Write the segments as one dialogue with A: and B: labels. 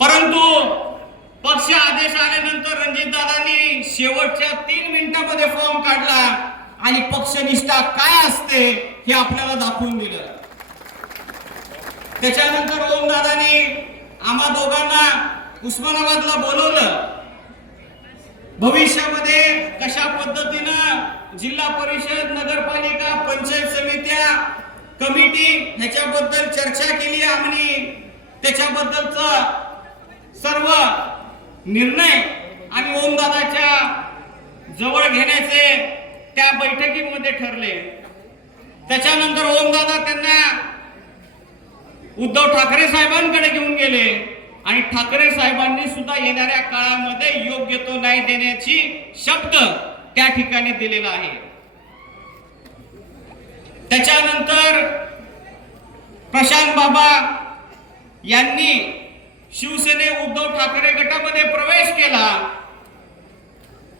A: परंतु पक्ष आदेश आल्यानंतर रणजितदादांनी शेवटच्या तीन मिनिटांमध्ये फॉर्म काढला आणि पक्षनिष्ठा काय असते हे आपल्याला दाखवून दिलं. त्याच्यानंतर ओमदादांनी आम्हा दोघांना उस्मानाबादला बोलवलं. भविष्यामध्ये कशा पद्धतीनं जिल्हा परिषद नगरपालिका पंचायत समित्या कमिटी ह्याच्याबद्दल चर्चा केली आम्ही त्याच्याबद्दलचा सर्व निर्णय आणि ओमदादाच्या जवळ घेण्याचे त्या बैठकीमध्ये ठरले. त्याच्यानंतर ओमदादा त्यांना उद्धव ठाकरे साहेबांकडे घेऊन गेले आणि ठाकरे साहेबांनी सुद्धा येणाऱ्या काळामध्ये योग्य तो न्याय देण्याची शब्द त्या ठिकाणी दिलेला आहे. त्याच्यानंतर प्रशांत बाबा यांनी शिवसेने उद्धव ठाकरे गटामध्ये प्रवेश केला.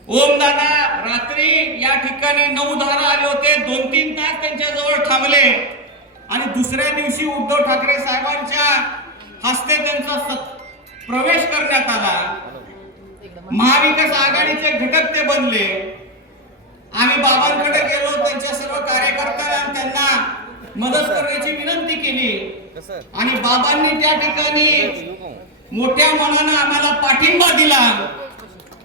A: ओमदादा रात्री या ठिकाणी नऊ धारा आले होते. दोन तीन तास त्यांच्या जवळ थांबले. आणि दुसऱ्या दिवशी उद्धव ठाकरे साहेबांच्या हस्ते त्यांचा सत- प्रवेश करण्यात आला. महाविकास आघाडीचे घटक ते बनले. आम्ही बाबांकडे गेलो त्यांच्या सर्व कार्यकर्त्यांना त्यांना मदत करण्याची विनंती आणि बाबांनी त्या ठिकाणी मोठ्या मनानं आम्हाला पाठिंबा दिला.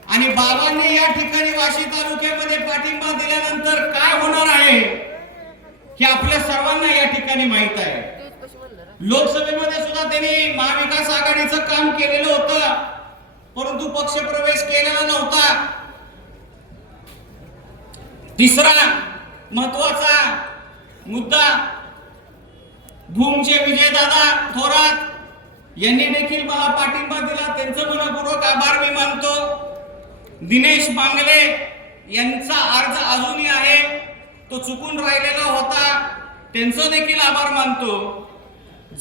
A: आणि बाबांनी या ठिकाणी वाशी तालुक्यामध्ये पाठिंबा दिल्यानंतर काय होणार आहे हे आपल्या सर्वांना या ठिकाणी माहीत आहे. लोकसभेमध्ये सुद्धा त्यांनी महाविकास आघाडीचं काम केलेलं होतं परंतु पक्ष प्रवेश केलेला नव्हता. तिसरा महत्त्वाचा मुद्दा भूमचे विजयदादा थोरात यांनी देखील मला पाठिंबा दिला. त्यांचं मनपूर्वक आभार मी मानतो. दिनेश बांगले यांचा अर्ज अजूनही आहे. तो चुकून राहिलेला होता. त्यांचं देखील आभार मानतो.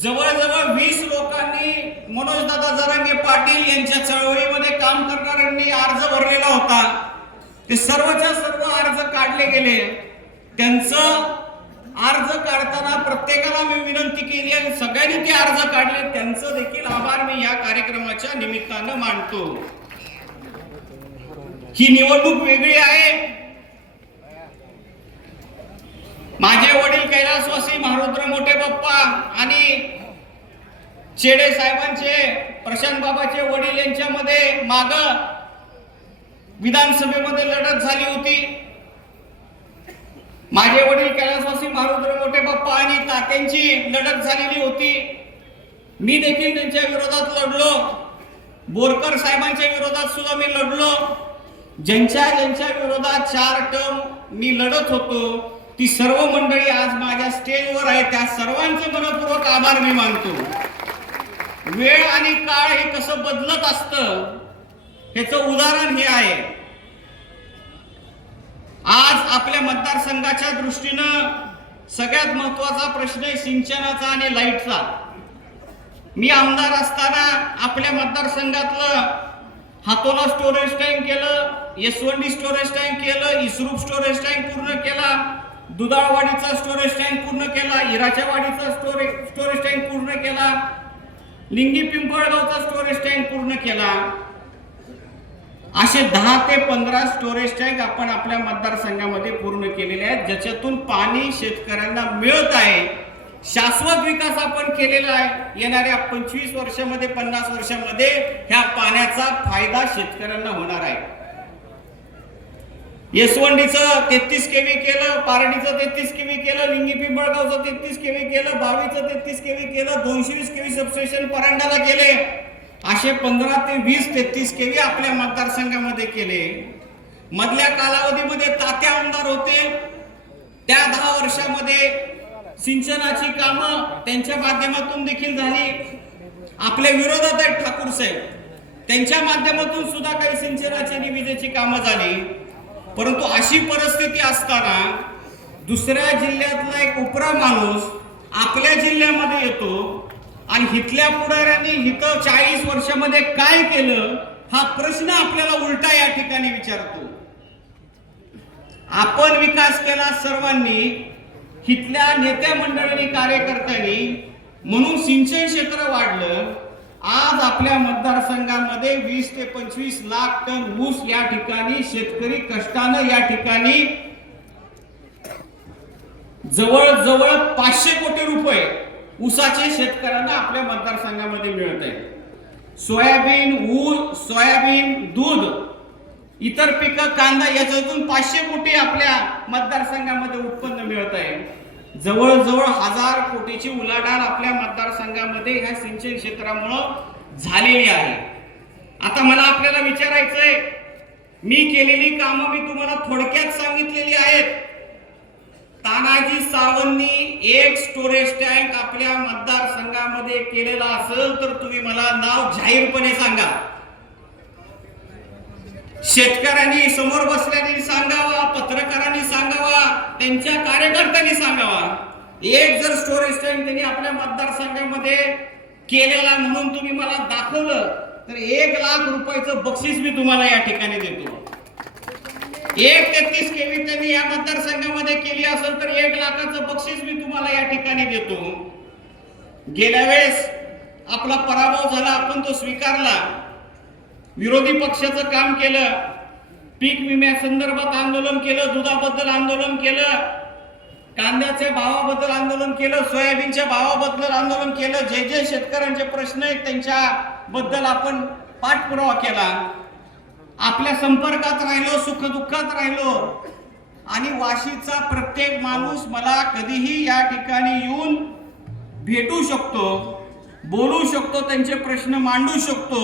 A: जवळजवळ वीस लोकांनी मनोजदादा जरांगे पाटील यांच्या चळवळीमध्ये काम करणाऱ्यांनी अर्ज भरलेला होता. ते सर्वच्या सर्व अर्ज काढले गेले. त्यांचं अर्ज काढताना प्रत्येकाला मी विनंती केली आणि सगळ्यांनी ते अर्ज काढले. त्यांचं देखील आभार मी या कार्यक्रमाच्या निमित्तानं मानतो. ही निवडणूक वेगळी आहे. माझे वडील कैलासवासी महारुद्र मोठे बाप्पा आणि चेडे साहेबांचे प्रशांत बाबाचे वडील यांच्यामध्ये माग विधानसभेमध्ये लढत झाली होती. माझे वडील कैलासवासी त्यांची लढत झालेली होती. मी देखील त्यांच्या विरोधात लढलो. बोरकर साहेबांच्या विरोधात सुद्धा मी लढलो. ज्यांच्या ज्यांच्या विरोधात चार टर्म मी लढत होतो ती सर्व मंडळी आज माझ्या स्टेजवर आहे त्या सर्वांचे मनपूर्वक आभार मी मानतो. वेळ आणि काळ हे कसं बदलत असतं ह्याचं उदाहरण हे आहे. आज आपल्या मतदारसंघाच्या दृष्टीनं सगळ्यात महत्त्वाचा प्रश्न आहे सिंचनाचा आणि लाईटचा. मी आमदार असताना आपल्या मतदारसंघातलं हातोला स्टोरेज टँक केलं यशवंडी स्टोरेज टँक केलं इसरूप स्टोरेज टँक पूर्ण केला दुधाळवाडीचा स्टोरेज टँक पूर्ण केला इराच्या वाडीचा स्टोरेज स्टोरेज टँक पूर्ण केला लिंगी पिंपळगावचा स्टोरेज टँक पूर्ण केला. असे दहा ते पंधरा स्टोरेज टँक आपण आपल्या मतदारसंघामध्ये पूर्ण केलेले आहेत ज्याच्यातून पाणी शेतकऱ्यांना मिळत आहे. शाश्वत विकास आपण केलेला आहे. येणाऱ्या पंचवीस वर्षामध्ये पन्नास वर्षामध्ये ह्या पाण्याचा फायदा शेतकऱ्यांना होणार आहे. येसवंडीचं तेहतीस केवी केलं पारडीचं तेहतीस केवी केलं लिंगी पिंपळगावचं तेहतीस केवी केलं बावीचं तेहतीस केवी केलं दोनशे वीस केवी सबस्टेशन परांड्याला केले असे पंधरा ते वीस तेहतीस केवी आपल्या मतदारसंघामध्ये केले. मधल्या कालावधीमध्ये तात्या आमदार होते. त्या दहा वर्षामध्ये सिंचनाची कामं त्यांच्या माध्यमातून देखील झाली. आपल्या विरोधात आहेत ठाकूर साहेब. त्यांच्या माध्यमातून सुद्धा काही सिंचनाची आणि विजेची कामं झाली. परंतु अशी परिस्थिती असताना दुसऱ्या जिल्ह्यातला एक उपरा माणूस आपल्या जिल्ह्यामध्ये येतो. आणि हिथल्या पुढाऱ्यांनी हिथं चाळीस वर्षामध्ये काय केलं हा प्रश्न आपल्याला उलटा या ठिकाणी विचारतो. आपण विकास केला सर्वांनी हिथल्या नेत्या मंडळींनी कार्यकर्त्यांनी म्हणून सिंचन क्षेत्र वाढलं आज आपल्या मतदारसंघामध्ये वीस ते पंचवीस लाख टन ऊस या ठिकाणी शेतकरी कष्टानं या ठिकाणी जवळजवळ पाचशे कोटी रुपये ऊसाचे शेतकऱ्यांना आपल्या मतदारसंघामध्ये मिळत आहे सोयाबीन ऊस सोयाबीन दूध इतर पिकं कांदा याच्यातून पाचशे कोटी आपल्या मतदारसंघामध्ये उत्पन्न मिळत आहे जवळजवळ हजार कोटीची उलाढाल आपल्या मतदारसंघामध्ये ह्या सिंचन क्षेत्रामुळं झालेली आहे. आता मला आपल्याला विचारायचंय मी केलेली कामं मी तुम्हाला थोडक्यात सांगितलेली आहेत. तानाजी सावंतनी एक स्टोरेज टँक आपल्या मतदारसंघामध्ये केलेला असेल तर तुम्ही मला नाव जाहीरपणे सांगा. शेतकऱ्यांनी समोर बसल्याने सांगावा पत्रकारांनी सांगावा त्यांच्या कार्यकर्त्यांनी सांगावा. एक जर स्टोरेज टँक त्यांनी आपल्या मतदारसंघामध्ये केलेला म्हणून तुम्ही मला दाखवलं तर एक लाख रुपयाचं बक्षीस मी तुम्हाला या ठिकाणी देतो. एक तेहतीस केवी त्यांनी या मतदारसंघामध्ये केली असेल तर एक लाखाचं बक्षीस मी तुम्हाला या ठिकाणी देतो. गेल्या वेळेस आपला पराभव झाला आपण तो स्वीकारला. विरोधी पक्षाचं काम केलं पीक विम्या संदर्भात आंदोलन केलं दुधाबद्दल आंदोलन केलं कांद्याच्या भावाबद्दल आंदोलन केलं सोयाबीनच्या भावाबद्दल आंदोलन केलं जे जे शेतकऱ्यांचे प्रश्न आहेत त्यांच्याबद्दल आपण पाठपुरावा केला. आपल्या संपर्कात राहिलो सुखदुःखात राहिलो. आणि वाशीचा प्रत्येक माणूस मला कधीही या ठिकाणी येऊन भेटू शकतो बोलू शकतो त्यांचे प्रश्न मांडू शकतो.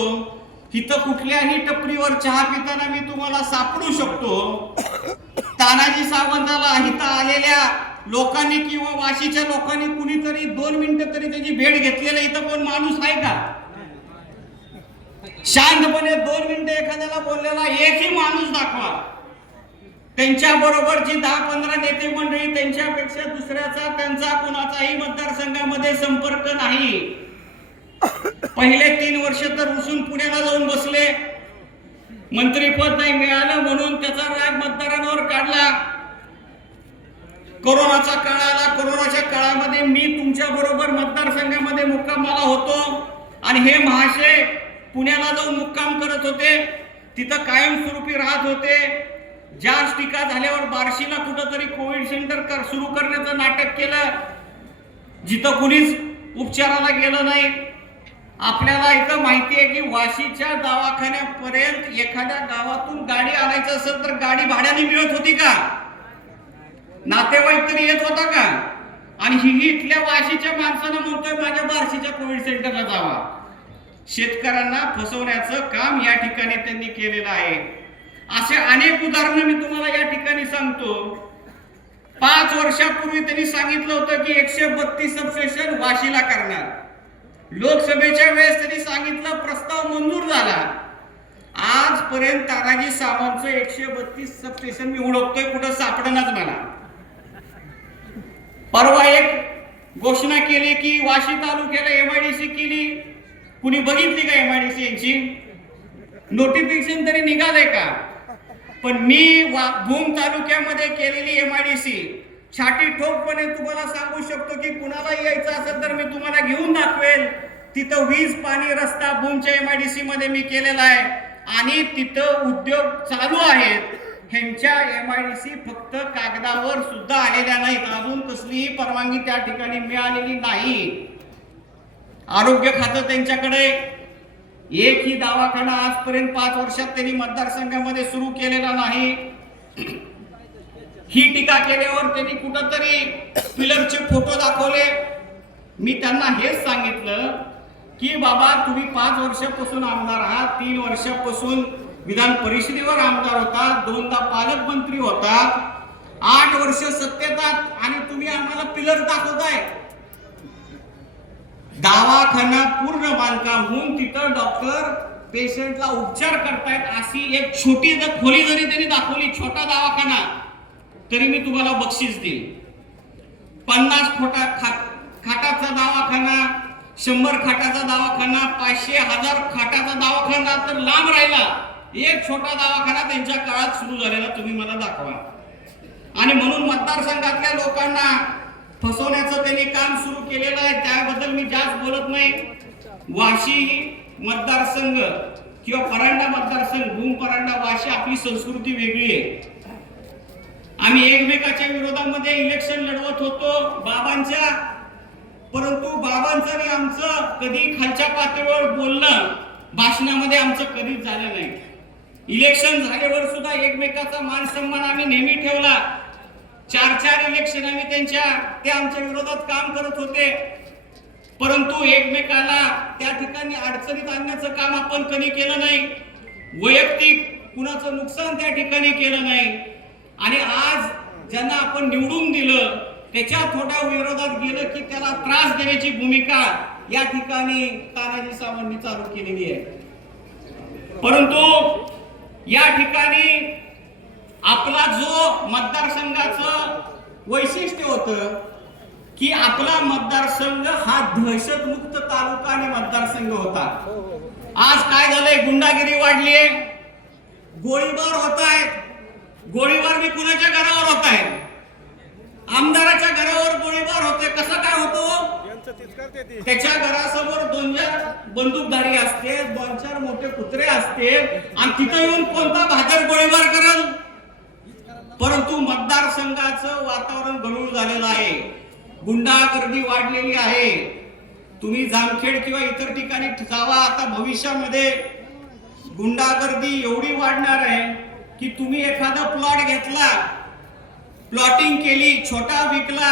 A: इथं कुठल्याही टपरीवर चहा पिताना मी तुम्हाला सापडू शकतो. तानाजी सावंताला इथं आलेल्या लोकांनी किंवा वाशीच्या लोकांनी कुणीतरी दोन मिनिटं तरी त्याची भेट घेतलेलं इथं कोण माणूस आहे का? शांतपणे दोन मिनिटं एखाद्याला बोललेला एकही माणूस दाखवा. त्यांच्या बरोबर जी दहा पंधरा नेते मंडळी त्यांच्यापेक्षा दुसऱ्याचा त्यांचा कुणाचाही मतदारसंघामध्ये संपर्क नाही. पहिले तीन वर्ष तर रुसून पुण्याला जाऊन बसले. मंत्रीपद नाही मिळालं म्हणून त्याचा राग मतदारांवर काढला. कोरोनाचा काळ आला. कोरोनाच्या काळामध्ये मी तुमच्या बरोबर मतदारसंघामध्ये मुक्कामाला होतो. आणि हे महाशय पुण्याला जाऊन मुक्काम करत होते. तिथं कायमस्वरूपी राहत होते. ज्या टीका झाल्यावर बार्शीला कुठंतरी कोविड सेंटर कर सुरू करण्याचं नाटक केलं. जिथं कुणीच उपचाराला गेलं नाही. आपल्याला इथं माहिती आहे की वाशीच्या दवाखान्यापर्यंत एखाद्या गावातून गाडी आणायचं असेल तर गाडी भाड्याने मिळत होती का? नातेवाईक तरी येत होता का? आणि ही ही इथल्या वाशीच्या माणसानं म्हणतोय माझ्या बार्शीच्या कोविड सेंटरला जावा. शेतकऱ्यांना फसवण्याचं काम या ठिकाणी त्यांनी केलेलं आहे. असे अनेक उदाहरणं मी तुम्हाला या ठिकाणी सांगतो. पाच वर्षापूर्वी त्यांनी सांगितलं होतं की एकशे बत्तीस सबस्टेशन वाशीला करणार. लोकसभेच्या वेळेस त्यांनी सांगितलं प्रस्ताव मंजूर झाला. आजपर्यंत तानाजी सावंतचं एकशे बत्तीस सबस्टेशन मी ओळखतोय कुठं सापडणार मला. परवा एक घोषणा केली की वाशी तालुक्याला एमआयडीसी केली. कुणी बघितली का एमआयडीसी यांची? नोटिफिकेशन तरी निघालंय का? पण मी वा- भूम तालुक्यामध्ये केलेली एमआयडीसी छाटी ठोकपणे तुम्हाला सांगू शकतो की कुणाला यायचं असेल तर मी तुम्हाला घेऊन दाखवेल. तिथं वीज पाणी रस्ता भूमच्या एमआयडीसी मध्ये मी केलेला आहे. आणि तिथं उद्योग चालू आहेत. ह्यांच्या एमआयडीसी फक्त कागदावर सुद्धा आलेल्या नाहीत. अजून कसलीही परवानगी त्या ठिकाणी मिळालेली नाही. आरोग्य खातं त्यांच्याकडे. एक ही दवाखाना आजपर्यंत पाच वर्षात त्यांनी मतदारसंघामध्ये सुरू केलेला नाही. ही टीका केल्यावर त्यांनी कुठंतरी पिलरचे फोटो दाखवले. मी त्यांना हेच सांगितलं की बाबा तुम्ही पाच वर्षापासून आमदार आहात. तीन वर्षापासून विधान परिषदेवर आमदार होता. दोनदा पालकमंत्री होतात आठ वर्ष सत्तेत आणि तुम्ही आम्हाला पिलर दाखवताय. दवाखाना पूर्ण बांधकाम होऊन तिथं डॉक्टर पेशंटला उपचार करतायत अशी एक छोटी जर खोली जरी त्यांनी दाखवली छोटा दवाखाना तरी मी तुम्हाला बक्षीस देईल पन्नास खोटा खा खाटाचा दवाखाना शंभर खाटाचा दवाखाना पाचशे हजार खाटाचा दवाखाना तर लांब राहिला. एक छोटा दवाखाना त्यांच्या काळात सुरू झालेला तुम्ही मला दाखवा. आणि म्हणून मतदारसंघातल्या लोकांना फसवण्याचं त्यांनी काम सुरू केलेलं आहे. त्याबद्दल मी जास्त बोलत नाही. वाशी मतदारसंघ किंवा परांडा मतदारसंघ भूम परांडा वाशी आपली संस्कृती वेगळी आहे. आम्ही एकमेकाच्या विरोधामध्ये इलेक्शन लढवत होतो बाबांच्या. परंतु बाबांचं आणि आमचं कधी खालच्या पातळीवर बोलणं भाषणामध्ये आमचं कधीच झालं नाही. इलेक्शन झाल्यावर सुद्धा एकमेकाचा मान सन्मान आम्ही नेहमी ठेवला. चार चार इलेक्शन आम्ही त्यांच्या ते आमच्या विरोधात काम करत होते. परंतु एकमेकाला त्या ठिकाणी अडचणीत आणण्याचं काम आपण कधी केलं नाही. वैयक्तिक कुणाचं नुकसान त्या ठिकाणी केलं नाही. आणि आज ज्यांना आपण निवडून दिलं त्याच्या थोड्या विरोधात गेलं की त्याला त्रास देण्याची भूमिका या ठिकाणी तानाजी सावंतनी चालू केलेली आहे. परंतु या ठिकाणी आपला जो मतदारसंघाचं वैशिष्ट्य होतं की आपला मतदारसंघ हा दहशतमुक्त तालुका आणि मतदारसंघ होता. आज काय झालंय? गुंडागिरी वाढली आहे गोळीबार होत आहेत गोळीबार मी कुणाच्या घरावर होत आहे आमदाराच्या घरावर गोळीबार होतोय. कसं काय होतो? त्याच्या घरासमोर दोन चार बंदूकधारी असते दोन चार मोठे कुत्रे असते आणि तिथं येऊन कोणता भाजप गोळीबार करल? परंतु मतदारसंघाचं वातावरण गडूळ झालेलं आहे. गुंडागर्दी वाढलेली आहे. तुम्ही जामखेड किंवा इतर ठिकाणी जावा आता भविष्यामध्ये गुंडागर्दी एवढी वाढणार आहे की तुम्ही एखादा प्लॉट घेतला प्लॉटिंग केली छोटा विकला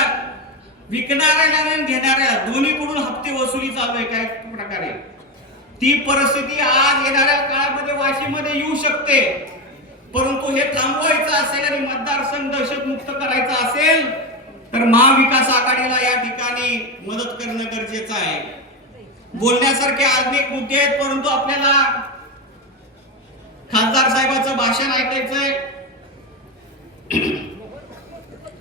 A: विकणाऱ्याला आणि घेणाऱ्या दोन्हीकडून हप्ते वसुली चालू आहे काय प्रकारे? ती परिस्थिती आज येणाऱ्या काळामध्ये वाशीमध्ये येऊ शकते. परंतु हे थांबवायचं असेल आणि मतदारसंघ दहशतमुक्त करायचा असेल तर महाविकास आघाडीला या ठिकाणी मदत करणं गरजेचं आहे. बोलण्यासारखे अनेक मुद्दे आहेत परंतु आपल्याला खासदार साहेबांचं भाषण ऐकायचंय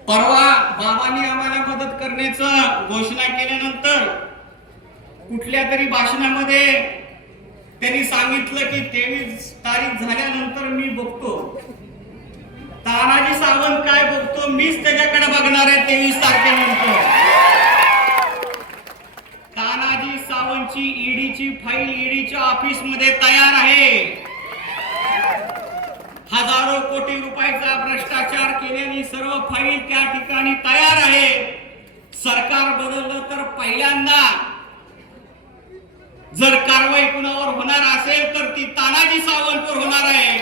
A: परवा बाबांनी आम्हाला मदत करण्याचं घोषणा केल्यानंतर कुठल्या तरी भाषणामध्ये त्यांनी सांगितलं की तेवीस तारीख झाल्यानंतर मी बघतो. तानाजी सावंत काय बघतो मीच त्याच्याकडे बघणार आहे तेवीस तारखेनंतर. तानाजी सावंतची ईडीची फाईल ईडीच्या ऑफिसमध्ये तयार आहे. हजारो कोटी रुपयाचा भ्रष्टाचार केलेली सर्व फाईल त्या ठिकाणी तयार आहे. सरकार बदललं तर पहिल्यांदा जर कारवाई कुणावर होणार असेल तर ती तानाजी सावंतवर होणार आहे.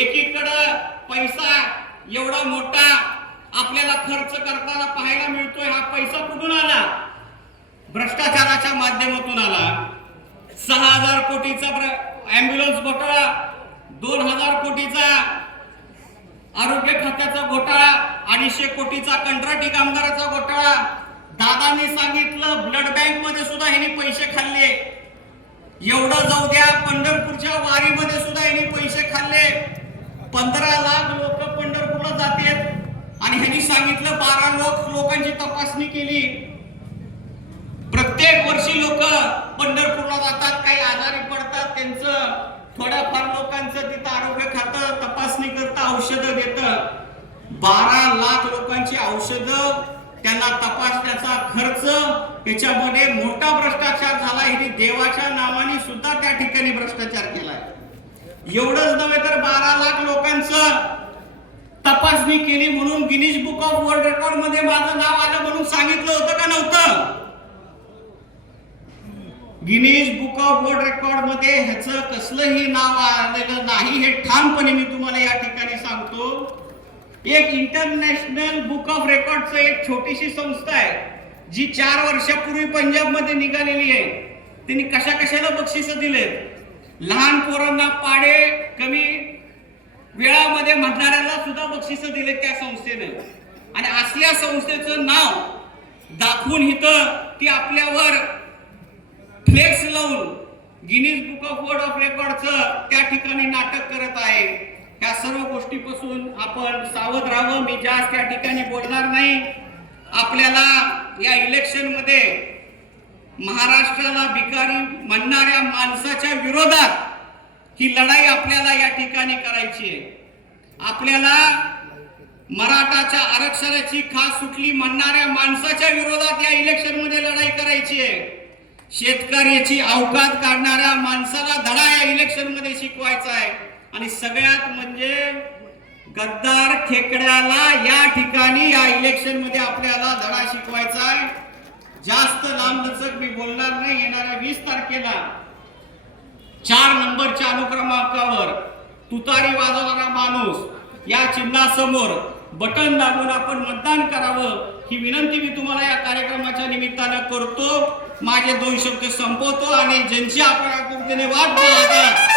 A: एकीकडं पैसा एवढा मोठा आपल्याला खर्च करताना पाहायला मिळतोय हा पैसा कुठून आला? भ्रष्टाचाराच्या माध्यमातून आला. सहा हजार कोटीचा अँब्युलन्स घोटाळा दोन हजार कोटीचा आरोग्य खात्याचा घोटाळा अडीचशे कोटीचा कंत्राटी कामगाराचा घोटाळा दादांनी सांगितलं ब्लड बँकमध्ये सुद्धा ह्यांनी पैसे खाल्ले. एवढं जाऊ द्या पंढरपूरच्या वारीमध्ये सुद्धा ह्यांनी पैसे खाल्ले. पंधरा लाख लोक पंढरपूरला जातात. आणि ह्यांनी सांगितलं बारा लोक लोकांची तपासणी केली. प्रत्येक वर्षी लोक पंढरपूरला जातात काही आजारी पडतात त्यांचं थोड्याफार लोकांचं तिथं आरोग्य खातं तपासणी करतं औषधं देतं. बारा लाख लोकांची औषधं त्यांना तपासण्याचा खर्च त्याच्यामध्ये मोठा भ्रष्टाचार झाला. ह्यांनी देवाच्या नावाने सुद्धा त्या ठिकाणी भ्रष्टाचार केलाय. एवढंच नव्हे तर बारा लाख लोकांचं तपासणी केली म्हणून गिनीज बुक ऑफ वर्ल्ड रेकॉर्डमध्ये माझं नाव आलं म्हणून सांगितलं होतं का नव्हतं? गिनीज बुक ऑफ वर्ल्ड रेकॉर्डमध्ये ह्याचं कसलंही नाव आलेलं नाही हे ठामपणे मी तुम्हाला या ठिकाणी सांगतो. एक इंटरनॅशनल बुक ऑफ रेकॉर्डचं एक छोटीशी संस्था आहे जी चार वर्षापूर्वी पंजाबमध्ये निघालेली आहे. त्यांनी कशा कशाला बक्षिसं दिलेत? लहान पोरांना पाडे कमी वेळामध्ये म्हणणाऱ्याला सुद्धा बक्षिसं दिले त्या संस्थेनं. आणि असल्या संस्थेचं नाव दाखवून इथं ती आपल्यावर फ्लेक्स लावून Guinness book of world of रेकॉर्डचं त्या ठिकाणी नाटक करत आहे. या सर्व गोष्टीपासून आपण सावध राहावं. मी जास्त त्या ठिकाणी बोलणार नाही. आपल्याला या इलेक्शनमध्ये महाराष्ट्राला भिकारी म्हणणाऱ्या माणसाच्या विरोधात ही लढाई आपल्याला या ठिकाणी करायची आहे. आपल्याला मराठाच्या आरक्षणाची खास सुटली म्हणणाऱ्या माणसाच्या विरोधात या इलेक्शनमध्ये लढाई करायची आहे. शेतकऱ्याची अवकात काढणाऱ्या माणसाला धडा या इलेक्शनमध्ये शिकवायचा आहे. आणि सगळ्यात म्हणजे गद्दार खेकड्याला या ठिकाणी या इलेक्शनमध्ये आपल्याला धडा शिकवायचा आहे. जास्त लांबलचक मी बोलणार नाही येणाऱ्या वीस तारखेला. चार नंबरच्या अनुक्रमांकावर तुतारी वाजवणारा माणूस या चिन्हासमोर बटन दाबून आपण मतदान करावं ही विनंती मी तुम्हाला या कार्यक्रमाच्या निमित्तानं करतो. माझे दोन शब्द संपवतो आणि ज्यांची आपण आकृतीने वाद बोलतात